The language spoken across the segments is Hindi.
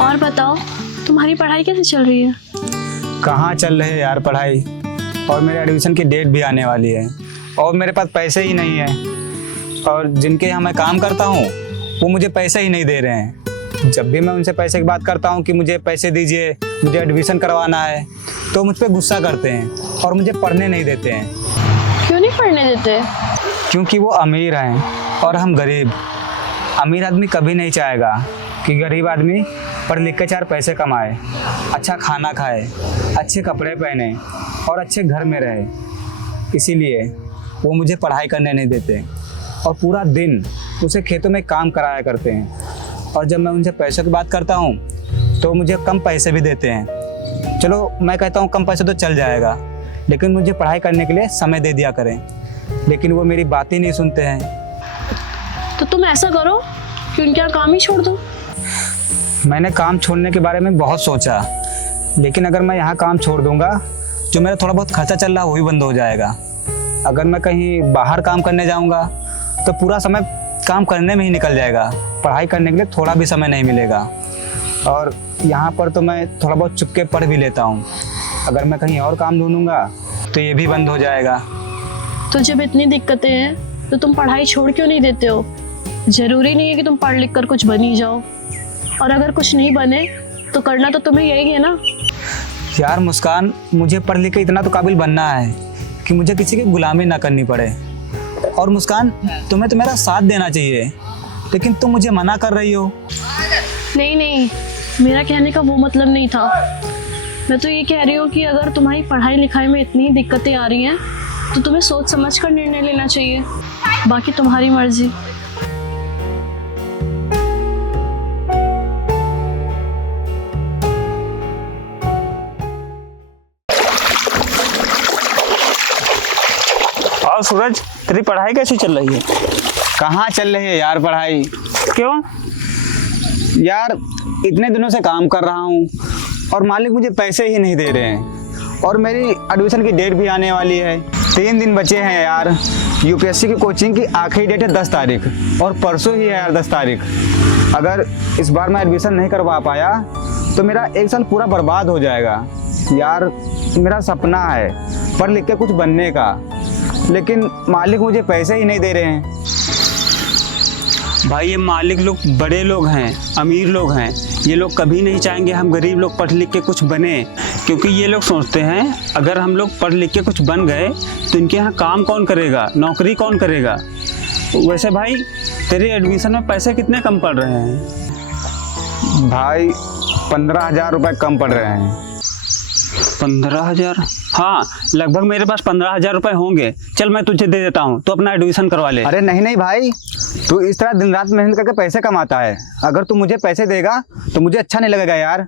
और बताओ, तुम्हारी पढ़ाई कैसे चल रही है? कहाँ चल रही है यार पढ़ाई, और मेरे एडमिशन की डेट भी आने वाली है और मेरे पास पैसे ही नहीं है। और जिनके यहाँ मैं काम करता हूँ वो मुझे पैसे ही नहीं दे रहे हैं। जब भी मैं उनसे पैसे की बात करता हूँ कि मुझे पैसे दीजिए, मुझे एडमिशन करवाना है, तो मुझ पर गुस्सा करते हैं और मुझे पढ़ने नहीं देते हैं। क्यों नहीं पढ़ने देते? क्योंकि वो अमीर हैं और हम गरीब। अमीर आदमी कभी नहीं चाहेगा कि गरीब आदमी पढ़ लिख के 4 पैसे कमाए, अच्छा खाना खाए, अच्छे कपड़े पहने और अच्छे घर में रहे। इसीलिए वो मुझे पढ़ाई करने नहीं देते और पूरा दिन उसे खेतों में काम कराया करते हैं। और जब मैं उनसे पैसों की बात करता हूँ तो मुझे कम पैसे भी देते हैं। चलो मैं कहता हूँ कम पैसे तो चल जाएगा, लेकिन मुझे पढ़ाई करने के लिए समय दे दिया करें। लेकिन वो मेरी बात ही नहीं सुनते हैं। तो तुम ऐसा करो कि उनके यहाँ काम ही छोड़ दो। मैंने काम छोड़ने के बारे में बहुत सोचा, लेकिन अगर मैं यहाँ काम छोड़ दूंगा, जो मेरा थोड़ा बहुत खर्चा चल रहा है वो भी बंद हो जाएगा। अगर मैं कहीं बाहर काम करने जाऊंगा तो पूरा समय काम करने में ही निकल जाएगा, पढ़ाई करने के लिए थोड़ा भी समय नहीं मिलेगा। और यहाँ पर तो मैं थोड़ा बहुत चुपके पढ़ भी लेता हूँ। अगर मैं कहीं और काम ढूंढूंगा तो ये भी बंद हो जाएगा। तो जब इतनी दिक्कतें हैं तो तुम पढ़ाई छोड़ क्यों नहीं देते हो? जरूरी नहीं है कि तुम पढ़ लिख कर कुछ बन ही जाओ, और अगर कुछ नहीं बने तो करना तो तुम्हें यही है ना। यार मुस्कान, मुझे पढ़ लिख के इतना तो काबिल बनना है कि मुझे किसी की गुलामी ना करनी पड़े। और मुस्कान, तुम्हें तो मेरा साथ देना चाहिए, लेकिन तुम मुझे मना कर रही हो। नहीं नहीं, मेरा कहने का वो मतलब नहीं था। मैं तो ये कह रही हूँ कि अगर तुम्हारी पढ़ाई लिखाई में इतनी दिक्कतें आ रही हैं तो तुम्हें सोच समझ कर निर्णय लेना चाहिए। बाकी तुम्हारी मर्जी। और सूरज, तेरी पढ़ाई कैसी चल रही है? कहाँ चल रही है यार पढ़ाई? क्यों? यार इतने दिनों से काम कर रहा हूँ और मालिक मुझे पैसे ही नहीं दे रहे हैं। और मेरी एडमिशन की डेट भी आने वाली है। 3 दिन बचे हैं यार। यूपीएससी की कोचिंग की आखिरी डेट है 10 तारीख, और परसों ही है यार 10 तारीख। अगर इस बार मैं एडमिशन नहीं करवा पाया तो मेरा 1 साल पूरा बर्बाद हो जाएगा। यार मेरा सपना है पढ़ लिख के कुछ बनने का, लेकिन मालिक मुझे पैसे ही नहीं दे रहे हैं। भाई, ये मालिक लोग बड़े लोग हैं, अमीर लोग हैं। ये लोग कभी नहीं चाहेंगे हम गरीब लोग पढ़ लिख के कुछ बने, क्योंकि ये लोग सोचते हैं अगर हम लोग पढ़ लिख के कुछ बन गए तो इनके यहाँ काम कौन करेगा, नौकरी कौन करेगा। वैसे भाई, तेरे एडमिशन में पैसे कितने कम पड़ रहे हैं? भाई 15,000 रुपये कम पड़ रहे हैं। 15,000? हाँ, लगभग मेरे पास 15,000 रुपये होंगे। चल मैं तुझे दे देता हूँ, तो अपना एडमिशन करवा ले। अरे नहीं नहीं भाई, तू इस तरह दिन रात मेहनत करके पैसे कमाता है। अगर तू मुझे पैसे देगा तो मुझे अच्छा नहीं लगेगा यार।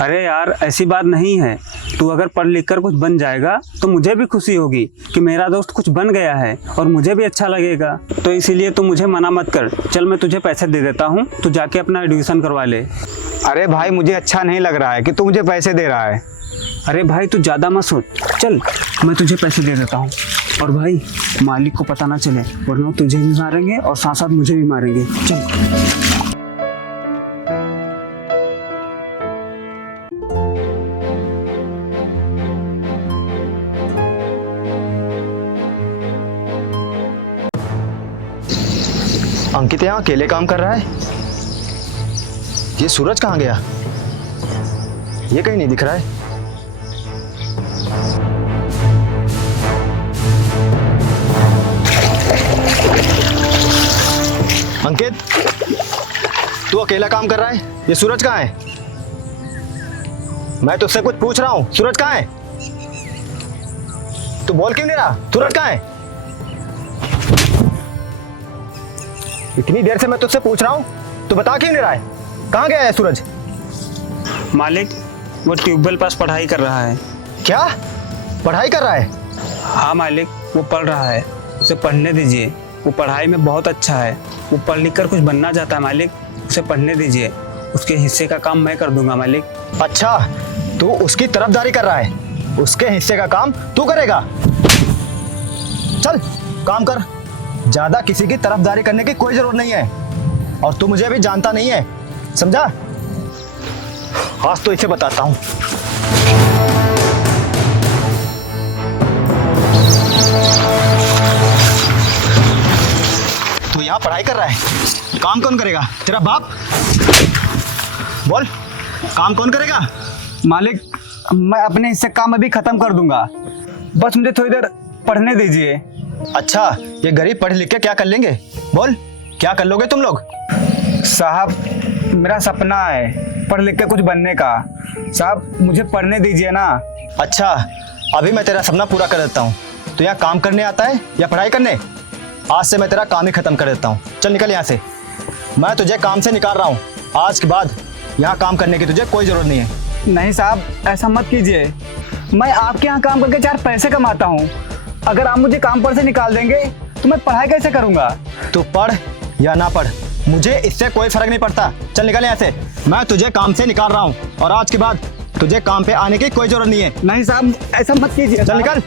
अरे यार, ऐसी बात नहीं है। तू अगर पढ़ लिख कर कुछ बन जाएगा तो मुझे भी खुशी होगी कि मेरा दोस्त कुछ बन गया है, और मुझे भी अच्छा लगेगा। तो इसीलिए तू मुझे मना मत कर। चल मैं तुझे पैसे दे देता हूँ, तू जाके अपना एडमिशन करवा ले। अरे भाई, मुझे अच्छा नहीं लग रहा है कि तू मुझे पैसे दे रहा है। अरे भाई, तू ज़्यादा मत सोच। चल मैं तुझे पैसे दे देता हूँ। और भाई, मालिक को पता ना चले, वरना तुझे भी मारेंगे और साथ साथ मुझे भी मारेंगे। चल। अंकित यहाँ अकेले काम कर रहा है। ये सूरज कहाँ गया? ये कहीं नहीं दिख रहा है। अंकित, तू अकेला काम कर रहा है? ये सूरज कहाँ है? मैं तुझसे कुछ पूछ रहा हूँ, सूरज कहाँ है? तू बोल क्यों नहीं रहा? सूरज कहाँ है? इतनी देर से मैं तुझसे पूछ रहा हूँ, तू बता क्यों नहीं रहा है? कहाँ गया है सूरज? मालिक, वो ट्यूबवेल पास पढ़ाई कर रहा है। क्या पढ़ाई कर रहा है? हाँ मालिक, वो पढ़ रहा है। उसे पढ़ने दीजिए, वो पढ़ाई में बहुत अच्छा है। वो पढ़ लिख कर कुछ बनना चाहता है मालिक, उसे पढ़ने दीजिए। उसके हिस्से का काम मैं कर दूंगा मालिक। अच्छा, तू उसकी तरफदारी कर रहा है, उसके हिस्से का काम तू करेगा? चल काम कर। ज्यादा किसी की तरफदारी करने की कोई जरूरत नहीं है, और तू मुझे अभी जानता नहीं है, समझा? आज तो इसे बताता हूँ। तू यहाँ पढ़ाई कर रहा है, काम कौन करेगा? तेरा बाप? बोल, काम कौन करेगा? मालिक, मैं अपने हिस्से काम अभी खत्म कर दूंगा, बस मुझे थोड़ी देर पढ़ने दीजिए। अच्छा, ये गरीब पढ़ लिख के क्या कर लेंगे? बोल, क्या कर लोगे तुम लोग? साहब, मेरा सपना है पढ़ लिख के कुछ बनने का। साहब, मुझे पढ़ने दीजिए ना। अच्छा, अभी मैं तेरा सपना पूरा कर देता हूँ। तो यहाँ काम करने आता है या पढ़ाई करने? आज से मैं तेरा काम ही खत्म कर देता हूँ। चल निकल यहाँ से, मैं तुझे काम से निकाल रहा हूँ। आज के बाद यहाँ काम करने की तुझे कोई जरूरत नहीं है। नहीं साहब, ऐसा मत कीजिए। मैं आपके यहाँ काम करके 4 पैसे कमाता हूँ। अगर आप मुझे काम पर से निकाल देंगे तो मैं पढ़ाई कैसे करूँगा? तू पढ़ या ना पढ़, मुझे इससे कोई फर्क नहीं पड़ता। चल निकल यहाँ से, मैं तुझे काम से निकाल रहा हूँ और आज के बाद तुझे काम पे आने की कोई जरूरत नहीं है। नहीं साहब, ऐसा मत कीजिए। चल निकल,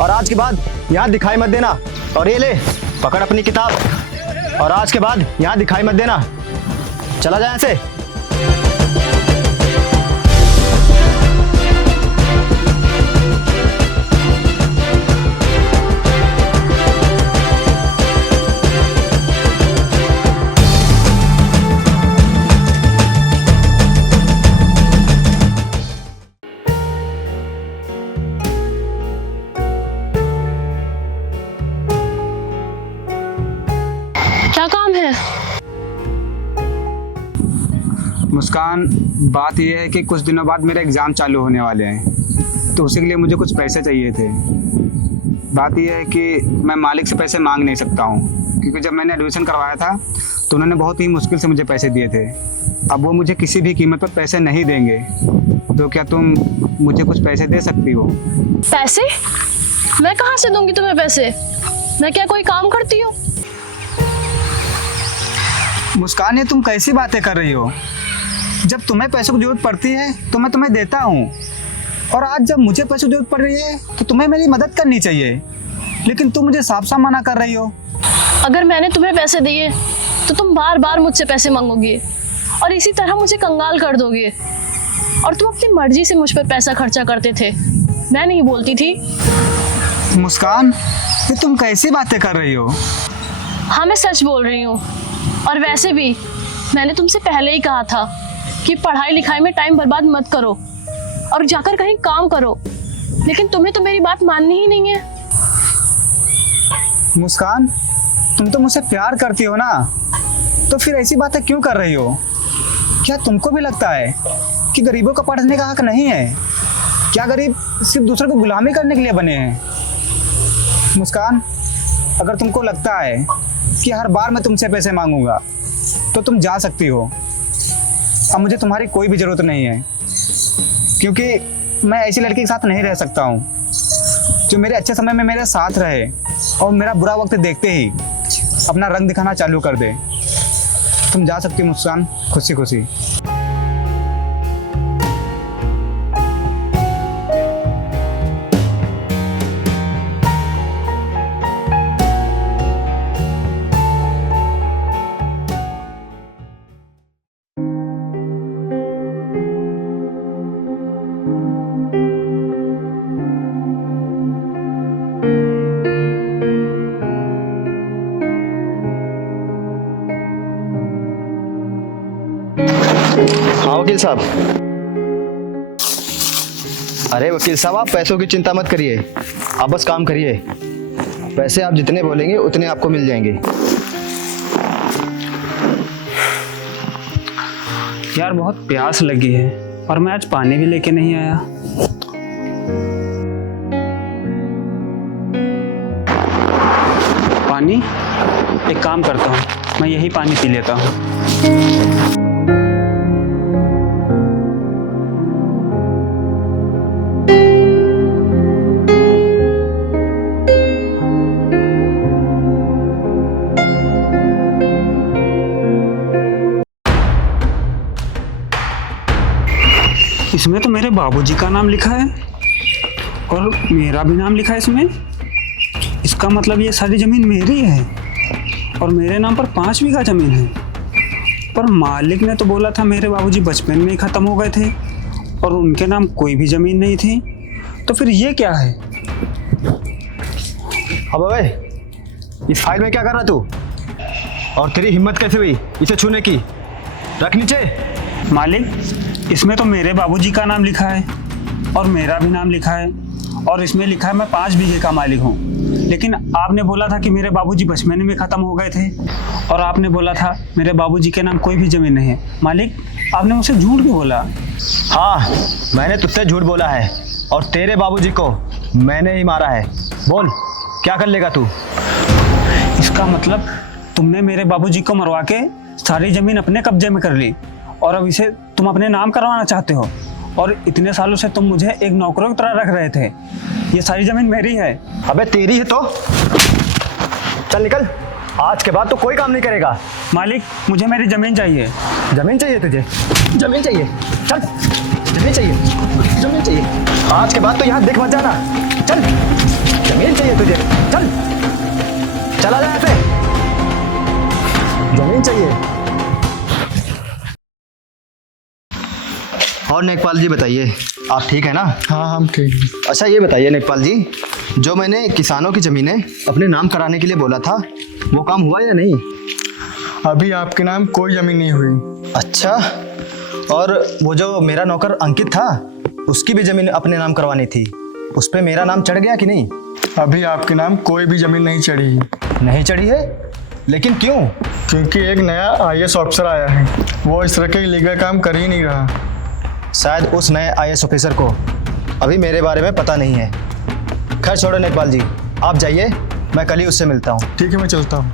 और आज के बाद यहाँ दिखाई मत देना। और ये ले, पकड़ अपनी किताब, और आज के बाद यहाँ दिखाई मत देना। चला जाए यहाँ से। क्या काम है? मुस्कान, बात यह है कि कुछ दिनों बाद मेरे एग्ज़ाम चालू होने वाले हैं, तो उसी के लिए मुझे कुछ पैसे चाहिए थे। बात यह है कि मैं मालिक से पैसे मांग नहीं सकता हूँ, क्योंकि जब मैंने एडमिशन करवाया था तो उन्होंने बहुत ही मुश्किल से मुझे पैसे दिए थे। अब वो मुझे किसी भी कीमत पर पैसे नहीं देंगे, तो क्या तुम मुझे कुछ पैसे दे सकती हो? पैसे? मैं कहाँ से दूंगी तुम्हें पैसे? मैं क्या कोई काम करती हूँ? मुस्कान, ये तुम कैसी बातें कर रही हो? जब तुम्हें पैसों की जरूरत पड़ती है तो मैं तुम्हें देता हूँ, और आज जब मुझे पैसों की जरूरत पड़ रही है तो तुम्हें मेरी मदद करनी चाहिए, लेकिन तुम मुझे साफ साफ मना कर रही हो। अगर मैंने तुम्हें पैसे दिए तो तुम बार बार मुझसे पैसे मांगोगे और इसी तरह मुझे कंगाल कर दोगे। और तुम अपनी मर्जी से मुझ पर पैसा खर्चा करते थे, मैं नहीं बोलती थी। मुस्कान, ये तुम कैसी बातें कर रही हो? हाँ, मैं सच बोल रही हूँ। और वैसे भी मैंने तुमसे पहले ही कहा था कि पढ़ाई लिखाई में टाइम बर्बाद मत करो और जाकर कहीं काम करो, लेकिन तुम्हें तो मेरी बात माननी ही नहीं है। मुस्कान, तुम तो मुझसे प्यार करती हो ना, तो फिर ऐसी बातें क्यों कर रही हो? क्या तुमको भी लगता है कि गरीबों का पढ़ने का हक नहीं है? क्या गरीब सिर्फ दूसरों को गुलामी करने के लिए बने हैं? मुस्कान, अगर तुमको लगता है कि हर बार मैं तुमसे पैसे मांगूंगा तो तुम जा सकती हो। अब मुझे तुम्हारी कोई भी ज़रूरत नहीं है, क्योंकि मैं ऐसी लड़की के साथ नहीं रह सकता हूँ जो मेरे अच्छे समय में मेरे साथ रहे और मेरा बुरा वक्त देखते ही अपना रंग दिखाना चालू कर दे। तुम जा सकती हो मुस्कान, खुशी खुशी। हाँ वकील साहब। अरे वकील साहब, आप पैसों की चिंता मत करिए, आप बस काम करिए। पैसे आप जितने बोलेंगे उतने आपको मिल जाएंगे। यार, बहुत प्यास लगी है और मैं आज पानी भी लेके नहीं आया। पानी? एक काम करता हूँ, मैं यही पानी पी लेता हूँ। इसमें तो मेरे बाबूजी का नाम लिखा है और मेरा भी नाम लिखा है इसमें। इसका मतलब ये सारी ज़मीन मेरी है और मेरे नाम पर 5 बीघा ज़मीन है। पर मालिक ने तो बोला था मेरे बाबूजी बचपन में ही खत्म हो गए थे और उनके नाम कोई भी जमीन नहीं थी, तो फिर ये क्या है? अब भाई इस फाइल में क्या कर रहा तू? और तेरी हिम्मत कैसे हुई इसे छूने की? रख नीचे। मालिक, इसमें तो मेरे बाबूजी का नाम लिखा है और मेरा भी नाम लिखा है और इसमें लिखा है मैं 5 बीघे का मालिक हूँ, लेकिन आपने बोला था कि मेरे बाबूजी बचपन में खत्म हो गए थे और आपने बोला था मेरे बाबूजी के नाम कोई भी जमीन नहीं है। मालिक, आपने मुझसे झूठ क्यों बोला? हाँ, मैंने तुझसे झूठ बोला है और तेरे बाबूजी को मैंने ही मारा है। बोल, क्या कर लेगा तू? इसका मतलब तुमने मेरे बाबूजी को मरवा के सारी जमीन अपने कब्जे में कर ली और अब इसे तुम अपने नाम करवाना चाहते हो, और इतने सालों से तुम मुझे एक नौकरों की तरह रख रहे थे। ये सारी जमीन मेरी है। अबे तेरी है तो चल निकल, आज के बाद तो कोई काम नहीं करेगा। मालिक, मुझे मेरी जमीन चाहिए। जमीन चाहिए तुझे? जमीन चाहिए? चल, जमीन चाहिए, जमीन चाहिए। आज के बाद तो यहाँ देख मत जाना। चल, जमीन चाहिए तुझे, चल, चला जा यहाँ से। जमीन चाहिए। और नेकपाल जी बताइए, आप ठीक है ना? हाँ हम ठीक हैं। अच्छा ये बताइए नेकपाल जी, जो मैंने किसानों की ज़मीनें अपने नाम कराने के लिए बोला था, वो काम हुआ या नहीं? अभी आपके नाम कोई ज़मीन नहीं हुई। अच्छा, और वो जो मेरा नौकर अंकित था, उसकी भी ज़मीन अपने नाम करवानी थी, उस पर मेरा नाम चढ़ गया कि नहीं? अभी आपके नाम कोई भी ज़मीन नहीं चढ़ी। नहीं चढ़ी है? लेकिन क्यों? क्योंकि एक नया IAS ऑफिसर आया है, वो इस तरह के लीगल काम कर ही नहीं रहा। शायद उस नए IAS ऑफिसर को अभी मेरे बारे में पता नहीं है। खैर छोड़ो नेकपाल जी, आप जाइए, मैं कल ही उससे मिलता हूँ। ठीक है, मैं चलता हूँ।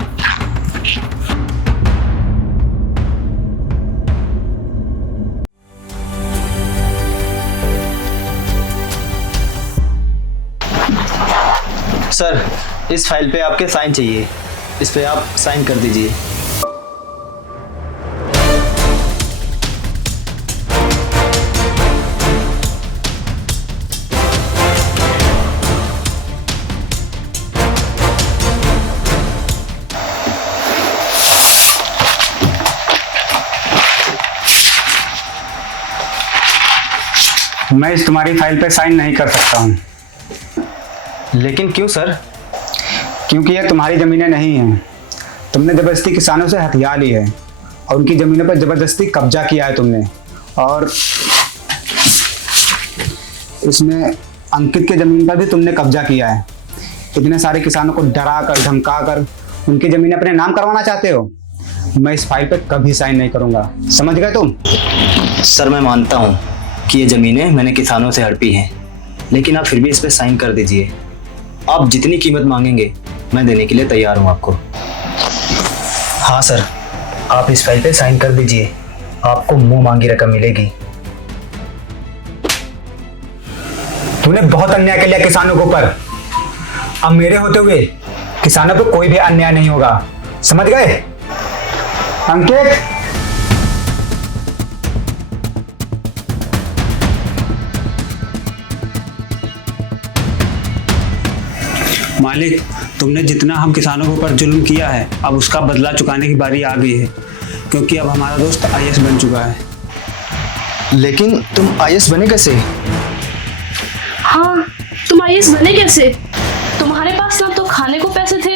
सर, इस फाइल पे आपके साइन चाहिए, इस पे आप साइन कर दीजिए। मैं इस तुम्हारी फाइल पे साइन नहीं कर सकता हूँ। लेकिन क्यों सर? क्योंकि ये तुम्हारी ज़मीनें नहीं हैं। तुमने ज़बरदस्ती किसानों से हथिया ली है और उनकी ज़मीनों पर ज़बरदस्ती कब्जा किया है तुमने, और इसमें अंकित की ज़मीन पर भी तुमने कब्जा किया है। इतने सारे किसानों को डरा कर धमका कर उनकी ज़मीनें अपने नाम करवाना चाहते हो। मैं इस फाइल पे कभी साइन नहीं करूँगा, समझ गए तुम? सर मैं मानता हूँ कि ये ज़मीनें मैंने किसानों से हड़पी हैं, लेकिन आप फिर भी इस पे साइन कर दीजिए। आप जितनी कीमत मांगेंगे मैं देने के लिए तैयार हूँ आपको। हाँ सर, आप इस फाइल पे साइन कर दीजिए, आपको मुंह मांगी रकम मिलेगी। तूने बहुत अन्याय कर लिया किसानों के ऊपर। अब मेरे होते हुए किसानों पे कोई भी अन्याय नहीं होगा, समझ गए? अंकित, मालिक, तुमने जितना हम किसानों के ऊपर जुल्म किया है, अब उसका बदला चुकाने की बारी आ गई है, क्योंकि अब हमारा दोस्त IAS बन चुका है। लेकिन तुम IAS बने कैसे? हाँ, तुम IAS बने कैसे? तुम्हारे पास ना तो खाने को पैसे थे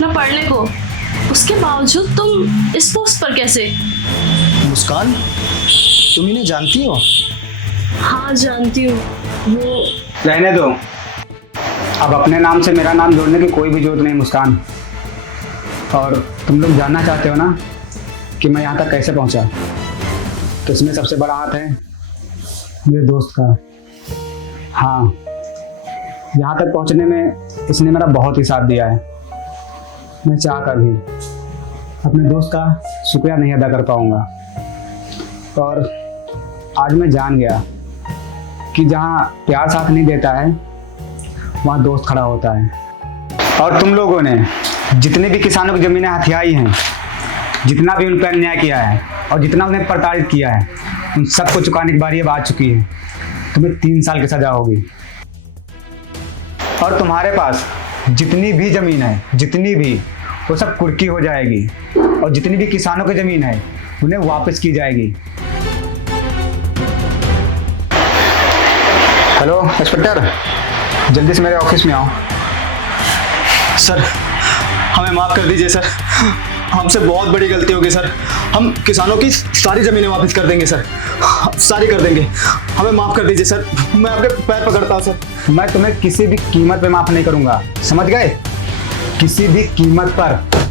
ना पढ़ने को, उसके बावजूद तुम इस पोस्ट पर कैसे? मुस्कान, तुम इन्हें जानती हो? हाँ जानती हूँ। वो रहने दो, अब अपने नाम से मेरा नाम जोड़ने की कोई भी जरूरत नहीं मुस्कान। और तुम लोग जानना चाहते हो ना कि मैं यहाँ तक कैसे पहुँचा, तो इसमें सबसे बड़ा हाथ है मेरे दोस्त का। हाँ, यहाँ तक पहुँचने में इसने मेरा बहुत ही साथ दिया है। मैं चाह कर भी अपने दोस्त का शुक्रिया नहीं अदा कर पाऊँगा। और आज मैं जान गया कि जहाँ प्यार साथ नहीं देता है वहाँ दोस्त खड़ा होता है। और तुम लोगों ने जितने भी किसानों की ज़मीनें हथियाई हैं, जितना भी उन पर अन्याय किया है और जितना उन्हें प्रताड़ित किया है, उन सबको चुकाने की बारी अब आ चुकी है। तुम्हें 3 साल की सज़ा होगी। और तुम्हारे पास जितनी भी ज़मीन है, जितनी भी, वो सब कुर्की हो जाएगी। और जितनी भी किसानों की ज़मीन है उन्हें वापस की जाएगी। हेलो इंस्पेक्टर, जल्दी से मेरे ऑफिस में आओ। सर हमें माफ़ कर दीजिए सर, हमसे बहुत बड़ी गलती होगी सर। हम किसानों की सारी ज़मीनें वापस कर देंगे सर, सारी कर देंगे। हमें माफ़ कर दीजिए सर, मैं आपके पैर पकड़ता हूँ सर। मैं तुम्हें किसी भी कीमत पे माफ नहीं करूंगा, समझ गए? किसी भी कीमत पर।